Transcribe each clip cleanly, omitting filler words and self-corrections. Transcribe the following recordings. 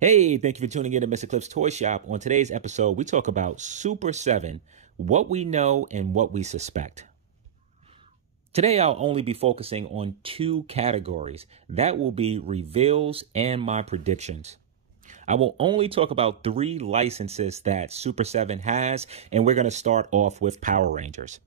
Hey, thank you for tuning in to Mr. Cliff's Toy Shop. On today's episode, we talk about Super 7, what we know and what we suspect. Today, I'll only be focusing on two categories. That will be reveals and my predictions. I will only talk about three licenses that Super 7 has, and we're going to start off with Power Rangers.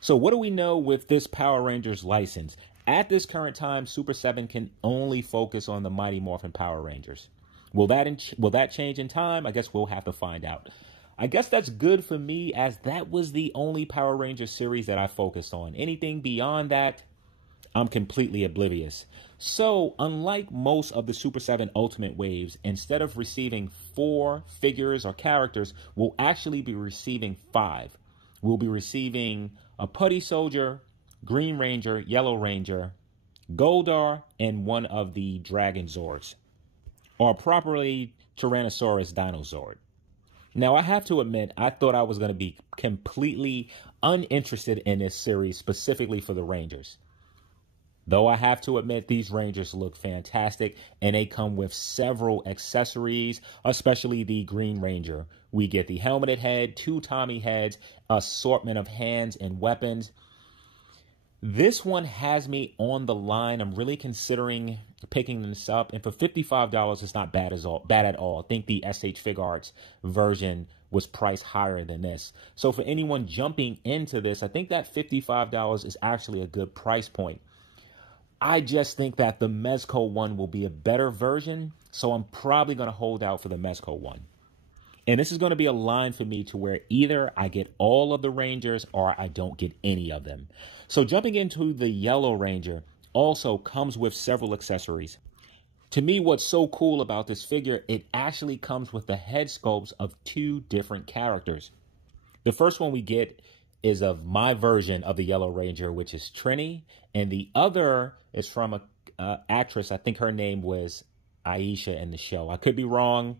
So what do we know with this Power Rangers license? At this current time, Super 7 can only focus on the Mighty Morphin Power Rangers. Will that change in time? I guess we'll have to find out. I guess that's good for me, as that was the only Power Rangers series that I focused on. Anything beyond that, I'm completely oblivious. So, unlike most of the Super 7 Ultimate Waves, instead of receiving 4 figures or characters, we'll actually be receiving 5. We'll be receiving a Putty Soldier, Green Ranger, Yellow Ranger, Goldar, and one of the Dragon Zords, or properly Tyrannosaurus Dinozord. Now, I have to admit, I thought I was going to be completely uninterested in this series specifically for the Rangers. Though I have to admit, these Rangers look fantastic, and they come with several accessories, especially the Green Ranger. We get the helmeted head, 2 Tommy heads, assortment of hands and weapons. This one has me on the line. I'm really considering picking this up, and for $55, it's not bad at all. I think the SH Figuarts version was priced higher than this. So for anyone jumping into this, I think that $55 is actually a good price point. I just think that the Mezco one will be a better version, so I'm probably going to hold out for the Mezco one. And this is going to be a line for me to where either I get all of the Rangers or I don't get any of them. So jumping into the Yellow Ranger also comes with several accessories. To me, what's so cool about this figure, it actually comes with the head sculpts of 2 different characters. The first one we get is of my version of the Yellow Ranger, which is Trini, and the other is from a actress. I think her name was Aisha in the show. I could be wrong.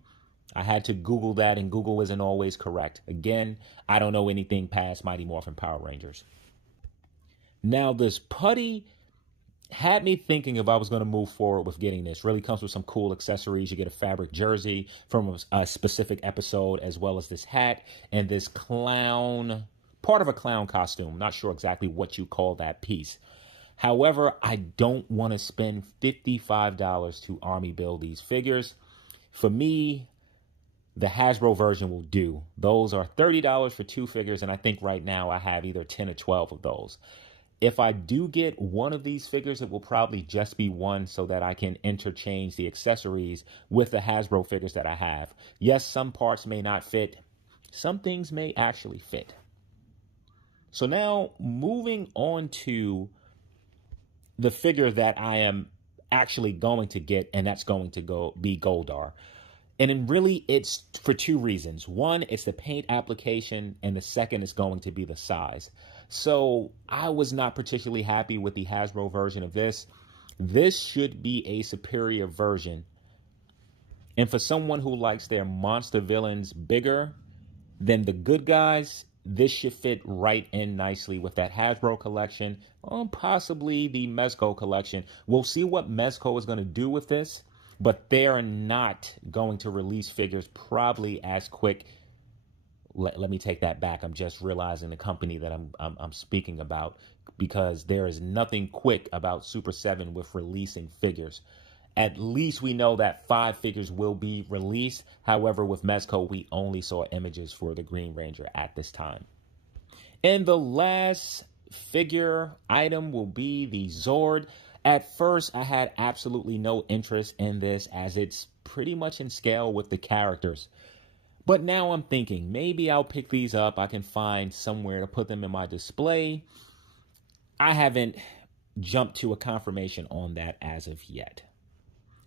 I had to Google that, and Google isn't always correct. Again, I don't know anything past Mighty Morphin Power Rangers. Now, this Putty had me thinking if I was going to move forward with getting this. Really comes with some cool accessories. You get a fabric jersey from a specific episode, as well as this hat and this clown, part of a clown costume. Not sure exactly what you call that piece. However, I don't want to spend $55 to army build these figures. For me, the Hasbro version will do. Those are $30 for 2 figures, and I think right now I have either 10 or 12 of those. If I do get one of these figures, it will probably just be one so that I can interchange the accessories with the Hasbro figures that I have. Yes, some parts may not fit. Some things may actually fit. So now, moving on to the figure that I am actually going to get, and that's going to be Goldar. And then really, it's for 2 reasons. One, it's the paint application, and the second is going to be the size. So I was not particularly happy with the Hasbro version of this. This should be a superior version. And for someone who likes their monster villains bigger than the good guys, this should fit right in nicely with that Hasbro collection, or possibly the Mezco collection. We'll see what Mezco is going to do with this, but they are not going to release figures probably as quick. Let me take that back. I'm just realizing the company that I'm speaking about, because there is nothing quick about Super 7 with releasing figures. At least we know that 5 figures will be released. However, with Mezco, we only saw images for the Green Ranger at this time. And the last figure item will be the Zord. At first, I had absolutely no interest in this, as it's pretty much in scale with the characters. But now I'm thinking, maybe I'll pick these up. I can find somewhere to put them in my display. I haven't jumped to a confirmation on that as of yet.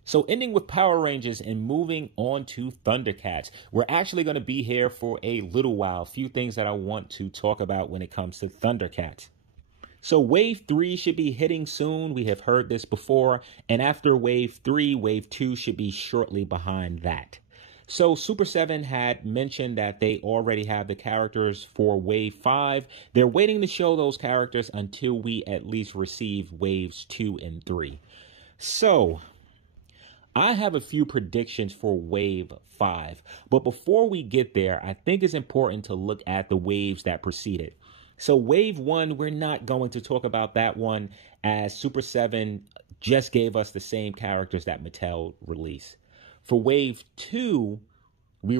So ending with Power Rangers and moving on to Thundercats. We're actually going to be here for a little while. A few things that I want to talk about when it comes to Thundercats. So Wave 3 should be hitting soon. We have heard this before. And after Wave 3, Wave 2 should be shortly behind that. So Super 7 had mentioned that they already have the characters for Wave 5. They're waiting to show those characters until we at least receive Waves 2 and 3. So I have a few predictions for Wave 5, but before we get there, I think it's important to look at the waves that preceded. So Wave 1, we're not going to talk about that one, as Super 7 just gave us the same characters that Mattel released. For Wave 2, we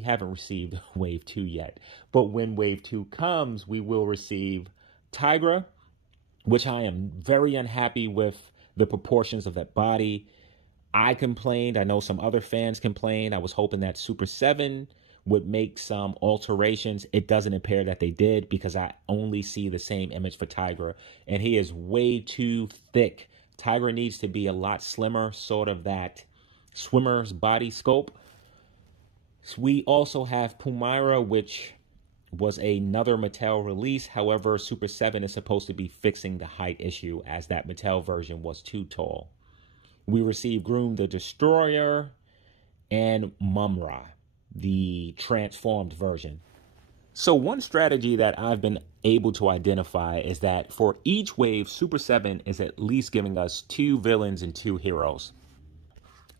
haven't received Wave 2 yet, but when Wave 2 comes, we will receive Tigra, which I am very unhappy with the proportions of that body. I complained. I know some other fans complained. I was hoping that Super 7 would make some alterations. It doesn't appear that they did, because I only see the same image for Tigra, and he is way too thick. Tigra needs to be a lot slimmer, sort of that swimmer's body sculpt. We also have Pumaira, which was another Mattel release. However, Super 7 is supposed to be fixing the height issue, as that Mattel version was too tall. We received Groom the Destroyer and Mumm-Ra, the transformed version. So one strategy that I've been able to identify is that for each wave, Super 7 is at least giving us 2 villains and 2 heroes.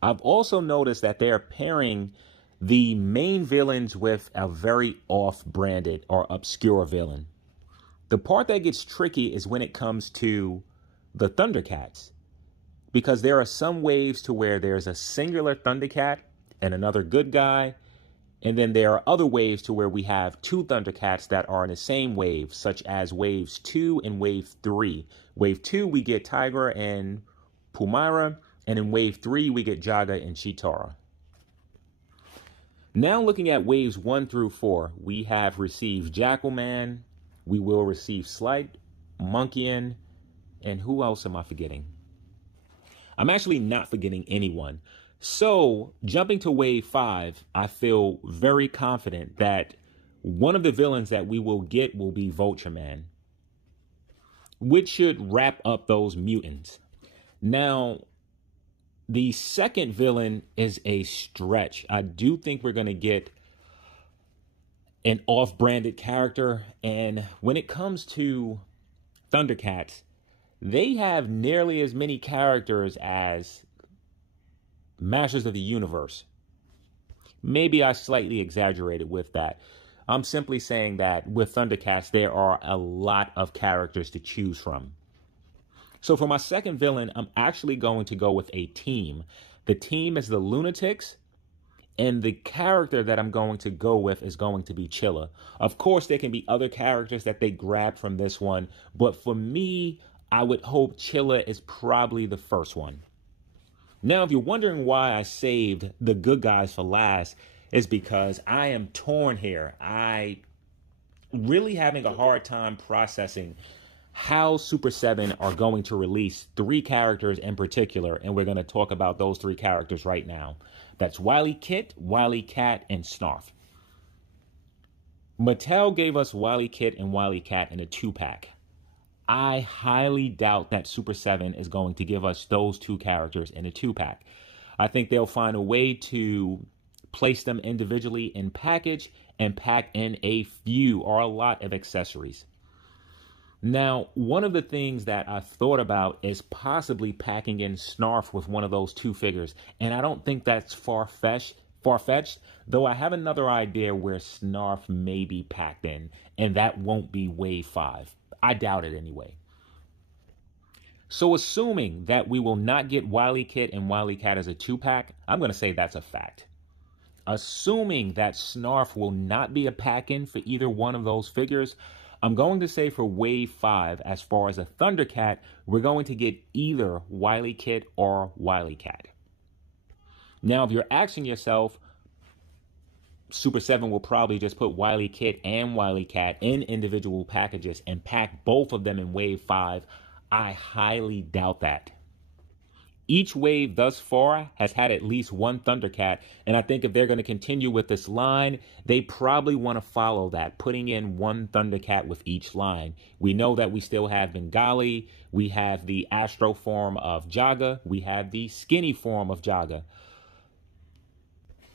I've also noticed that they're pairing the main villains with a very off-branded or obscure villain. The part that gets tricky is when it comes to the Thundercats, because there are some waves to where there's a singular Thundercat and another good guy, and then there are other waves to where we have 2 Thundercats that are in the same wave, such as Waves 2 and Wave 3. Wave 2, we get Tigra and Pumaira, and in Wave 3, we get Jaga and Cheetara. Now looking at Waves 1 through 4, we have received Jackalman, we will receive Slight, Monkian, and who else am I forgetting? I'm actually not forgetting anyone. So, jumping to Wave 5, I feel very confident that one of the villains that we will get will be Vulture Man, which should wrap up those mutants. Now, the second villain is a stretch. I do think we're going to get an off-branded character, and when it comes to Thundercats, they have nearly as many characters as Masters of the Universe. Maybe I slightly exaggerated with that. I'm simply saying that with Thundercats, there are a lot of characters to choose from. So for my second villain, I'm actually going to go with a team. The team is the Lunatics, and the character that I'm going to go with is going to be Chilla. Of course, there can be other characters that they grab from this one, but for me, I would hope Chilla is probably the first one. Now, if you're wondering why I saved the good guys for last, is because I am torn here. I really having a hard time processing how Super 7 are going to release 3 characters in particular, and we're going to talk about those 3 characters right now. That's Wily Kit, Wily Cat, and Snarf. Mattel gave us Wily Kit and Wily Cat in a 2-pack. I highly doubt that Super 7 is going to give us those 2 characters in a 2-pack. I think they'll find a way to place them individually in package and pack in a few or a lot of accessories. Now, one of the things that I've thought about is possibly packing in Snarf with one of those 2 figures, and I don't think that's far-fetched, though I have another idea where Snarf may be packed in, and that won't be Wave 5. I doubt it anyway. So assuming that we will not get Wily Kit and Wily Cat as a 2-pack, I'm going to say that's a fact. Assuming that Snarf will not be a pack-in for either one of those figures, I'm going to say for Wave 5, as far as a Thundercat, we're going to get either Wily Kit or Wily Cat. Now, if you're asking yourself, Super 7 will probably just put Wily Kit and Wily Cat in individual packages and pack both of them in Wave 5. I highly doubt that. Each wave thus far has had at least one Thundercat, and I think if they're going to continue with this line, they probably want to follow that, putting in one Thundercat with each line. We know that we still have Bengali, we have the Astro form of Jaga, we have the skinny form of Jaga.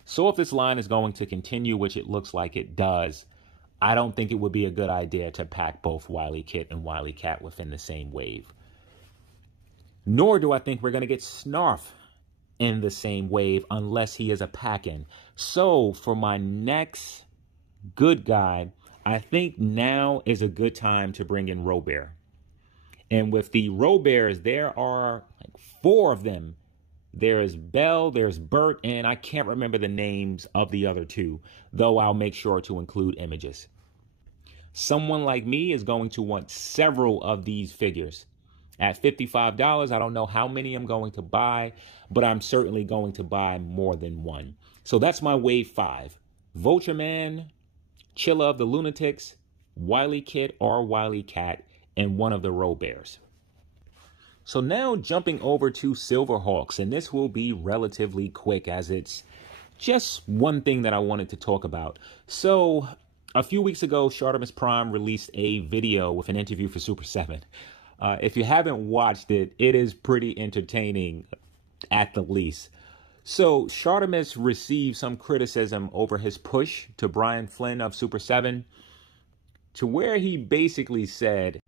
So if this line is going to continue, which it looks like it does, I don't think it would be a good idea to pack both Wily Kit and Wily Cat within the same wave. Nor do I think we're going to get Snarf in the same wave unless he is a pack-in. So for my next good guy, I think now is a good time to bring in Robert. And with the Roberts, there are like 4 of them. There's Belle, there's Bert, and I can't remember the names of the other 2, though I'll make sure to include images. Someone like me is going to want several of these figures. At $55, I don't know how many I'm going to buy, but I'm certainly going to buy more than one. So that's my wave 5. Vulture Man, Chilla of the Lunatics, Wily Kid or Wily Cat, and one of the Roberts. So now jumping over to Silverhawks, and this will be relatively quick as it's just one thing that I wanted to talk about. So a few weeks ago, Shartimus Prime released a video with an interview for Super 7. If you haven't watched it, it is pretty entertaining at the least. So Shartimus received some criticism over his push to Brian Flynn of Super 7, to where he basically said,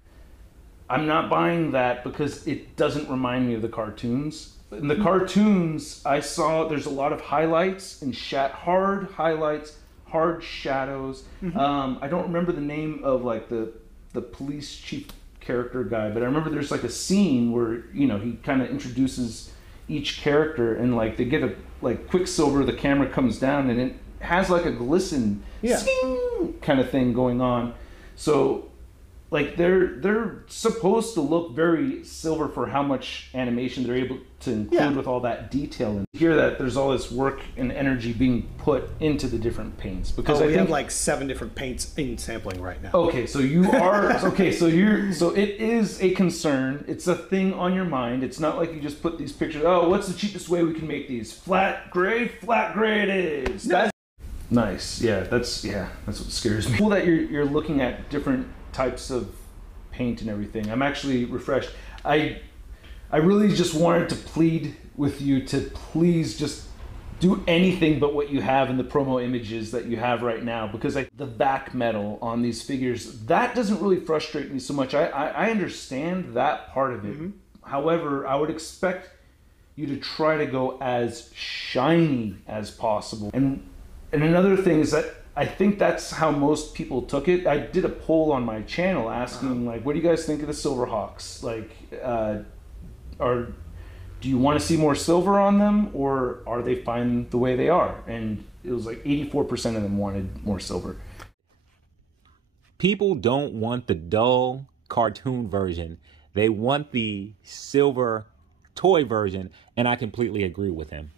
I'm not buying that because it doesn't remind me of the cartoons. In the cartoons, I saw there's a lot of highlights and hard highlights, hard shadows. I don't remember the name of like the police chief character guy, but I remember there's like a scene where, you know, he kind of introduces each character and like they get a like Quicksilver, the camera comes down and it has like a glisten kind of thing going on. So like they're supposed to look very Silver for how much animation they're able to include with all that detail. And hear that there's all this work and energy being put into the different paints, because I think have like 7 different paints in sampling right now. Okay, so you are so it is a concern. It's a thing on your mind. It's not like you just put these pictures. Oh, what's the cheapest way we can make these? Flat gray it is. That's nice. Yeah, that's what scares me. Cool that you're looking at different types of paint and everything. I'm actually refreshed. I really just wanted to plead with you to please just do anything but what you have in the promo images that you have right now, because the back metal on these figures, that doesn't really frustrate me so much. I understand that part of it. However, I would expect you to try to go as shiny as possible. And another thing is that I think that's how most people took it. I did a poll on my channel asking, like, what do you guys think of the Silverhawks? Like, do you want to see more silver on them, or are they fine the way they are? And it was like 84% of them wanted more silver. People don't want the dull cartoon version. They want the silver toy version, and I completely agree with him.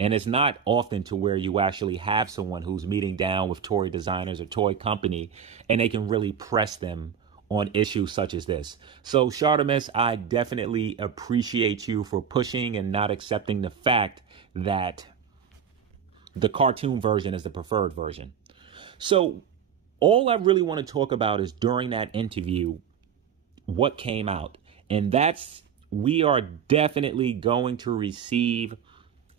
And it's not often to where you actually have someone who's meeting down with toy designers or toy company and they can really press them on issues such as this. So Shartimus, I definitely appreciate you for pushing and not accepting the fact that the cartoon version is the preferred version. So all I really want to talk about is during that interview, what came out. And that's, we are definitely going to receive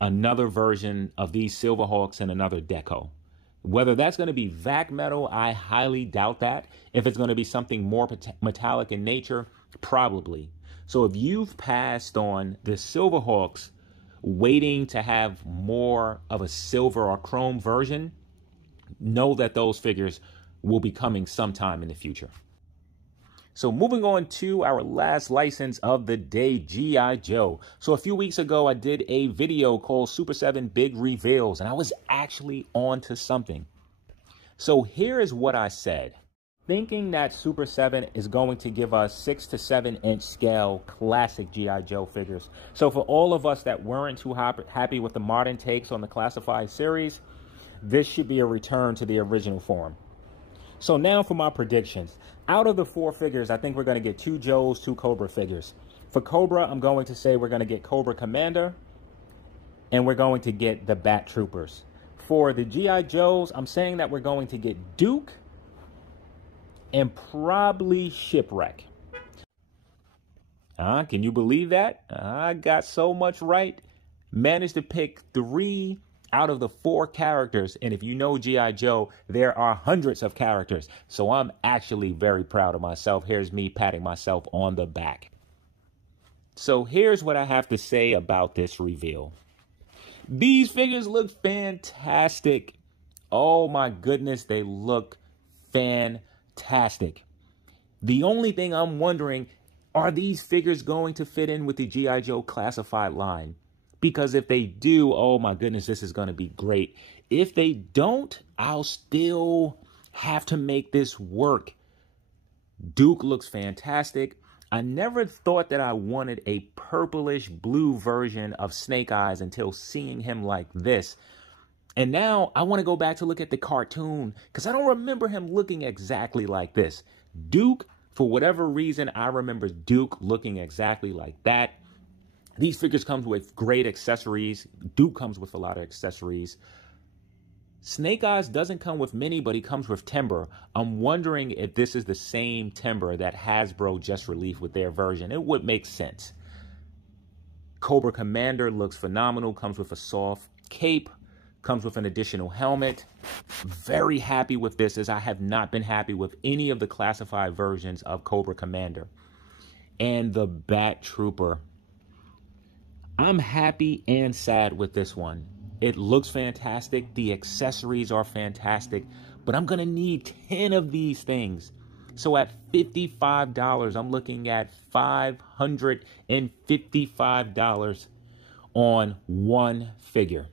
another version of these Silverhawks and another deco. Whether that's going to be vac metal, I highly doubt that. If it's going to be something more metallic in nature, probably. So if you've passed on the Silverhawks waiting to have more of a silver or chrome version, know that those figures will be coming sometime in the future. So moving on to our last license of the day, G.I. Joe. So a few weeks ago, I did a video called Super 7 Big Reveals, and I was actually on to something. So here is what I said. Thinking that Super 7 is going to give us 6 to 7 inch scale classic G.I. Joe figures. So for all of us that weren't too happy with the modern takes on the classified series, this should be a return to the original form. So now for my predictions. Out of the 4 figures, I think we're going to get 2 Joes, 2 Cobra figures. For Cobra, I'm going to say we're going to get Cobra Commander, and we're going to get the Bat Troopers. For the G.I. Joes, I'm saying that we're going to get Duke and probably Shipwreck. Can you believe that? I got so much right. Managed to pick 3 out of the 4 characters, and if you know G.I. Joe, there are hundreds of characters, so I'm actually very proud of myself. Here's me patting myself on the back. So here's what I have to say about this reveal. These figures look fantastic. Oh my goodness, they look fantastic. The only thing I'm wondering, are these figures going to fit in with the G.I. Joe classified line? Because if they do, oh my goodness, this is going to be great. If they don't, I'll still have to make this work. Duke looks fantastic. I never thought that I wanted a purplish blue version of Snake Eyes until seeing him like this. And now I want to go back to look at the cartoon because I don't remember him looking exactly like this. Duke, for whatever reason, I remember Duke looking exactly like that. These figures come with great accessories. Duke comes with a lot of accessories. Snake Eyes doesn't come with many, but he comes with Timber. I'm wondering if this is the same Timber that Hasbro just released with their version. It would make sense. Cobra Commander looks phenomenal. Comes with a soft cape. Comes with an additional helmet. Very happy with this, as I have not been happy with any of the classified versions of Cobra Commander. And the Bat Trooper. I'm happy and sad with this one. It looks fantastic. The accessories are fantastic. But I'm going to need 10 of these things. So at $55, I'm looking at $555 on one figure.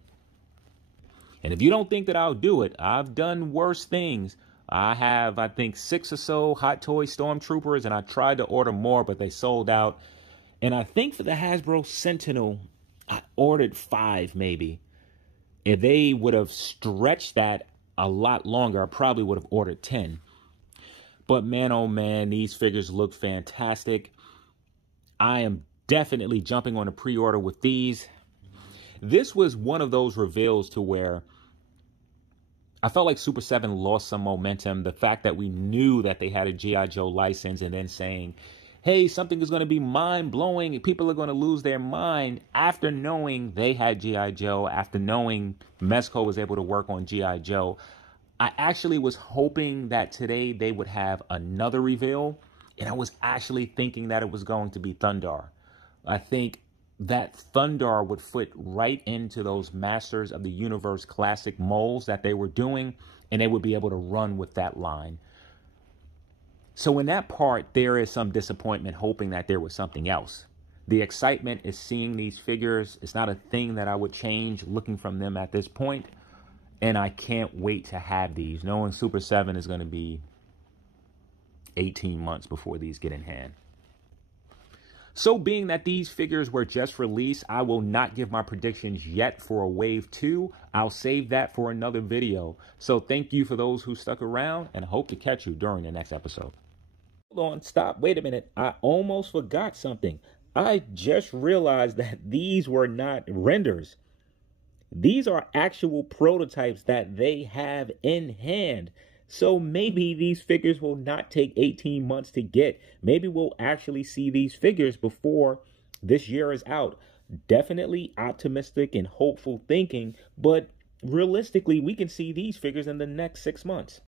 And if you don't think that I'll do it, I've done worse things. I have, I think, 6 or so Hot Toy Stormtroopers, and I tried to order more, but they sold out. And I think for the Hasbro Sentinel, I ordered 5 maybe. If they would have stretched that a lot longer, I probably would have ordered 10. But man, oh man, these figures look fantastic. I am definitely jumping on a pre-order with these. This was one of those reveals to where I felt like Super 7 lost some momentum. The fact that we knew that they had a G.I. Joe license and then saying, hey, something is going to be mind-blowing. People are going to lose their mind after knowing they had G.I. Joe, after knowing Mezco was able to work on G.I. Joe. I actually was hoping that today they would have another reveal, and I was actually thinking that it was going to be Thundar. I think that Thundar would fit right into those Masters of the Universe classic molds that they were doing, and they would be able to run with that line. So in that part, there is some disappointment, hoping that there was something else. The excitement is seeing these figures. It's not a thing that I would change looking from them at this point. And I can't wait to have these, knowing Super 7 is going to be 18 months before these get in hand. So being that these figures were just released, I will not give my predictions yet for a Wave 2. I'll save that for another video. So thank you for those who stuck around, and I hope to catch you during the next episode. Hold on, stop, wait a minute. I almost forgot something. I just realized that these were not renders. These are actual prototypes that they have in hand. So maybe these figures will not take 18 months to get. Maybe we'll actually see these figures before this year is out. Definitely optimistic and hopeful thinking, but realistically, we can see these figures in the next 6 months.